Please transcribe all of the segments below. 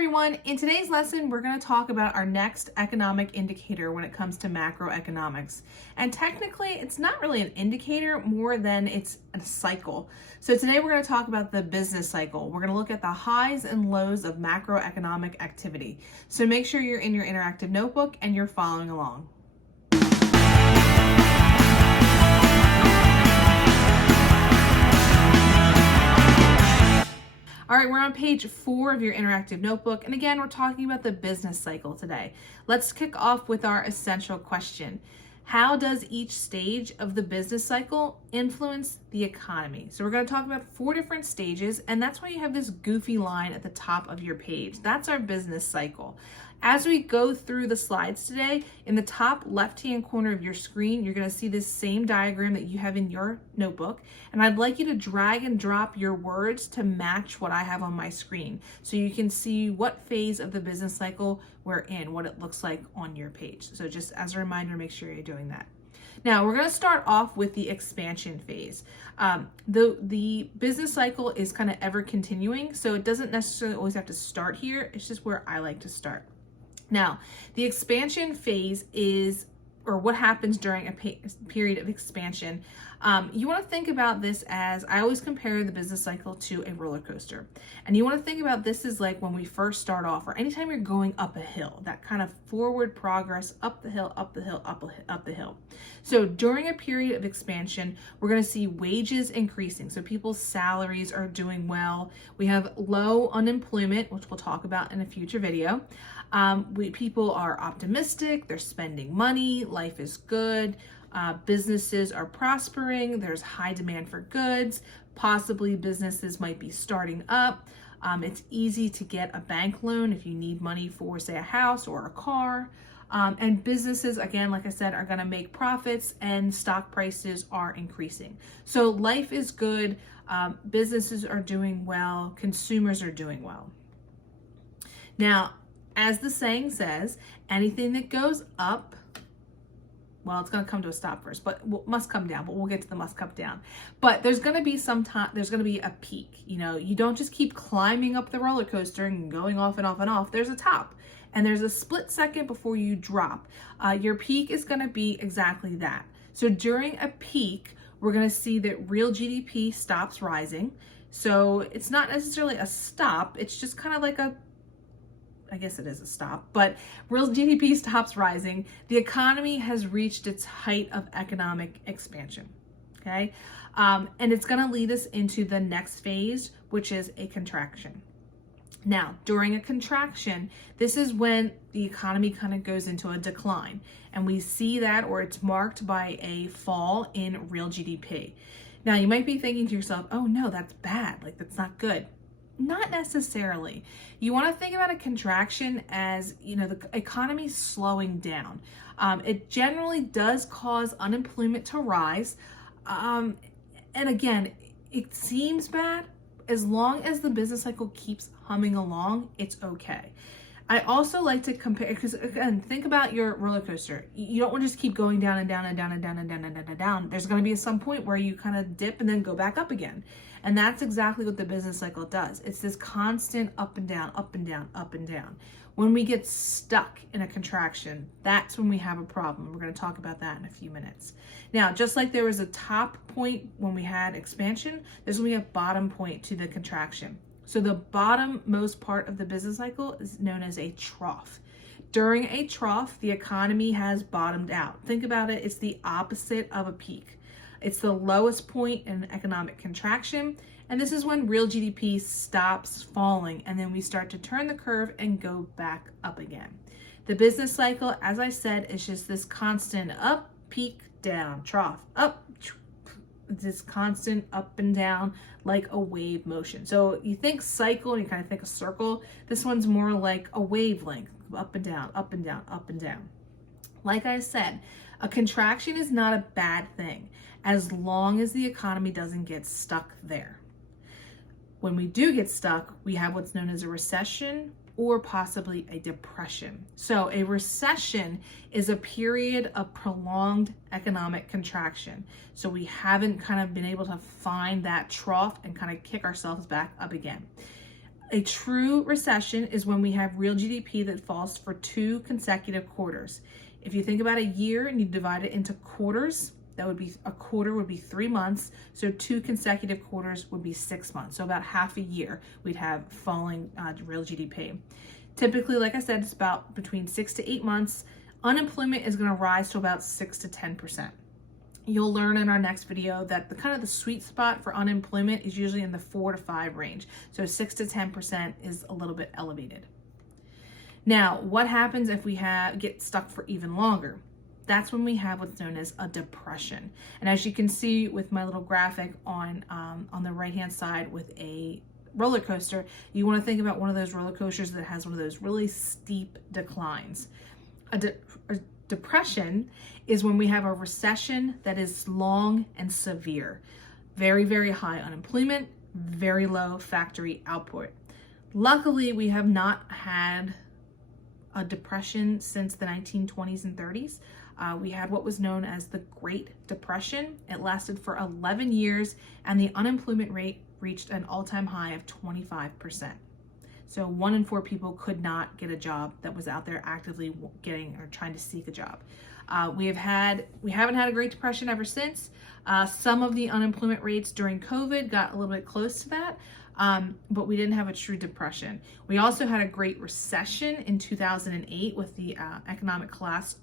everyone. In today's lesson, we're going to talk about our next economic indicator when it comes to macroeconomics. And technically, it's not really an indicator more than it's a cycle. So today we're going to talk about the business cycle. We're going to look at the highs and lows of macroeconomic activity. So make sure you're in your interactive notebook and you're following along. All right, we're on page 4 of your interactive notebook. And again, we're talking about the business cycle today. Let's kick off with our essential question. How does each stage of the business cycle influence the economy? So we're going to talk about 4 different stages, and that's why you have this goofy line at the top of your page. That's our business cycle. As we go through the slides today, in the top left-hand corner of your screen, you're going to see this same diagram that you have in your notebook. And I'd like you to drag and drop your words to match what I have on my screen so you can see what phase of the business cycle we're in, what it looks like on your page. So just as a reminder, make sure you're doing that. Now, we're going to start off with the expansion phase. The business cycle is kind of ever continuing, so it doesn't necessarily always have to start here. It's just where I like to start. Now, the expansion phase is, or what happens during a period of expansion. You want to think about this as, I always compare the business cycle to a roller coaster. And you want to think about this as like when we first start off, or anytime you're going up a hill, that kind of forward progress, up the hill, up the hill, up the hill. So during a period of expansion, we're going to see wages increasing. So people's salaries are doing well. We have low unemployment, which we'll talk about in a future video. People are optimistic, they're spending money, life is good, businesses are prospering, there's high demand for goods, possibly businesses might be starting up. It's easy to get a bank loan if you need money for, say, a house or a car. And businesses, again, like I said, are going to make profits and stock prices are increasing. So life is good, businesses are doing well, consumers are doing well. Now, as the saying says, anything that goes up, well, it's going to come to a stop first, but must come down, but we'll get to the must come down. But there's going to be there's going to be a peak. You know, you don't just keep climbing up the roller coaster and going off and off and off. There's a top and there's a split second before you drop. Your peak is going to be exactly that. So during a peak, we're going to see that real GDP stops rising. So it's not necessarily a stop. It's just kind of like I guess it is a stop, but real GDP stops rising. The economy has reached its height of economic expansion, okay? And it's gonna lead us into the next phase, which is a contraction. Now, during a contraction, this is when the economy kind of goes into a decline. And we see that, or it's marked by a fall in real GDP. Now, you might be thinking to yourself, oh no, that's bad, like that's not good. Not necessarily. You want to think about a contraction as, you know, the economy slowing down. It generally does cause unemployment to rise. And again, it seems bad. As long as the business cycle keeps humming along, it's okay. I also like to compare, because again, think about your roller coaster. You don't want to just keep going down and down and down and down and down and down and down. There's going to be some point where you kind of dip and then go back up again. And that's exactly what the business cycle does. It's this constant up and down, up and down, up and down. When we get stuck in a contraction, that's when we have a problem. We're going to talk about that in a few minutes. Now, just like there was a top point when we had expansion, there's going to be a bottom point to the contraction. So the bottom-most part of the business cycle is known as a trough. During a trough, the economy has bottomed out. Think about it, it's the opposite of a peak. It's the lowest point in economic contraction, and this is when real GDP stops falling, and then we start to turn the curve and go back up again. The business cycle, as I said, is just this constant up, peak, down, trough, up, this constant up and down like a wave motion. So you think cycle and you kind of think a circle. This one's more like a wavelength, up and down, up and down, up and down. Like I said, a contraction is not a bad thing as long as the economy doesn't get stuck there. When we do get stuck, we have what's known as a recession or possibly a depression. So a recession is a period of prolonged economic contraction. So we haven't kind of been able to find that trough and kind of kick ourselves back up again. A true recession is when we have real GDP that falls for 2 consecutive quarters. If you think about a year and you divide it into quarters, that would be, a quarter would be 3 months. So 2 consecutive quarters would be 6 months. So about half a year, we'd have falling real GDP. Typically, like I said, it's about between 6 to 8 months. Unemployment is going to rise to about 6 to 10%. You'll learn in our next video that the sweet spot for unemployment is usually in the 4 to 5 range. So 6 to 10% is a little bit elevated. Now, what happens if we get stuck for even longer? That's when we have what's known as a depression. And as you can see with my little graphic on the right-hand side with a roller coaster, you want to think about one of those roller coasters that has one of those really steep declines. A depression is when we have a recession that is long and severe. Very, very high unemployment, very low factory output. Luckily, we have not had a depression since the 1920s and 30s. We had what was known as the Great Depression. It lasted for 11 years, and the unemployment rate reached an all-time high of 25%. So 1 in 4 people could not get a job that was out there actively getting or trying to seek a job. We haven't had a Great Depression ever since. Some of the unemployment rates during COVID got a little bit close to that, but we didn't have a true depression. We also had a Great Recession in 2008 with the economic collapse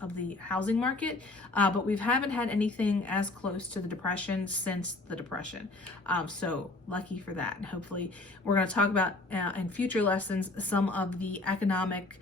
of the housing market, but we haven't had anything as close to the depression since the depression. So lucky for that. And hopefully we're going to talk about in future lessons some of the economic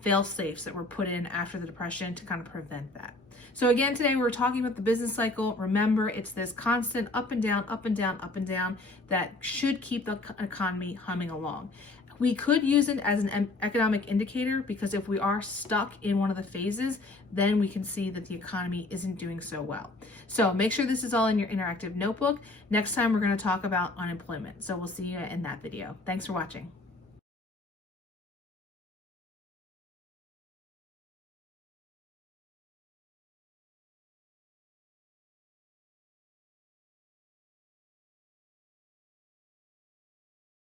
fail-safes that were put in after the depression to kind of prevent that. So again, today we're talking about the business cycle. Remember, it's this constant up and down, up and down, up and down that should keep the economy humming along. We could use it as an economic indicator, because if we are stuck in one of the phases, then we can see that the economy isn't doing so well. So make sure this is all in your interactive notebook. Next time we're going to talk about unemployment. So we'll see you in that video. Thanks for watching.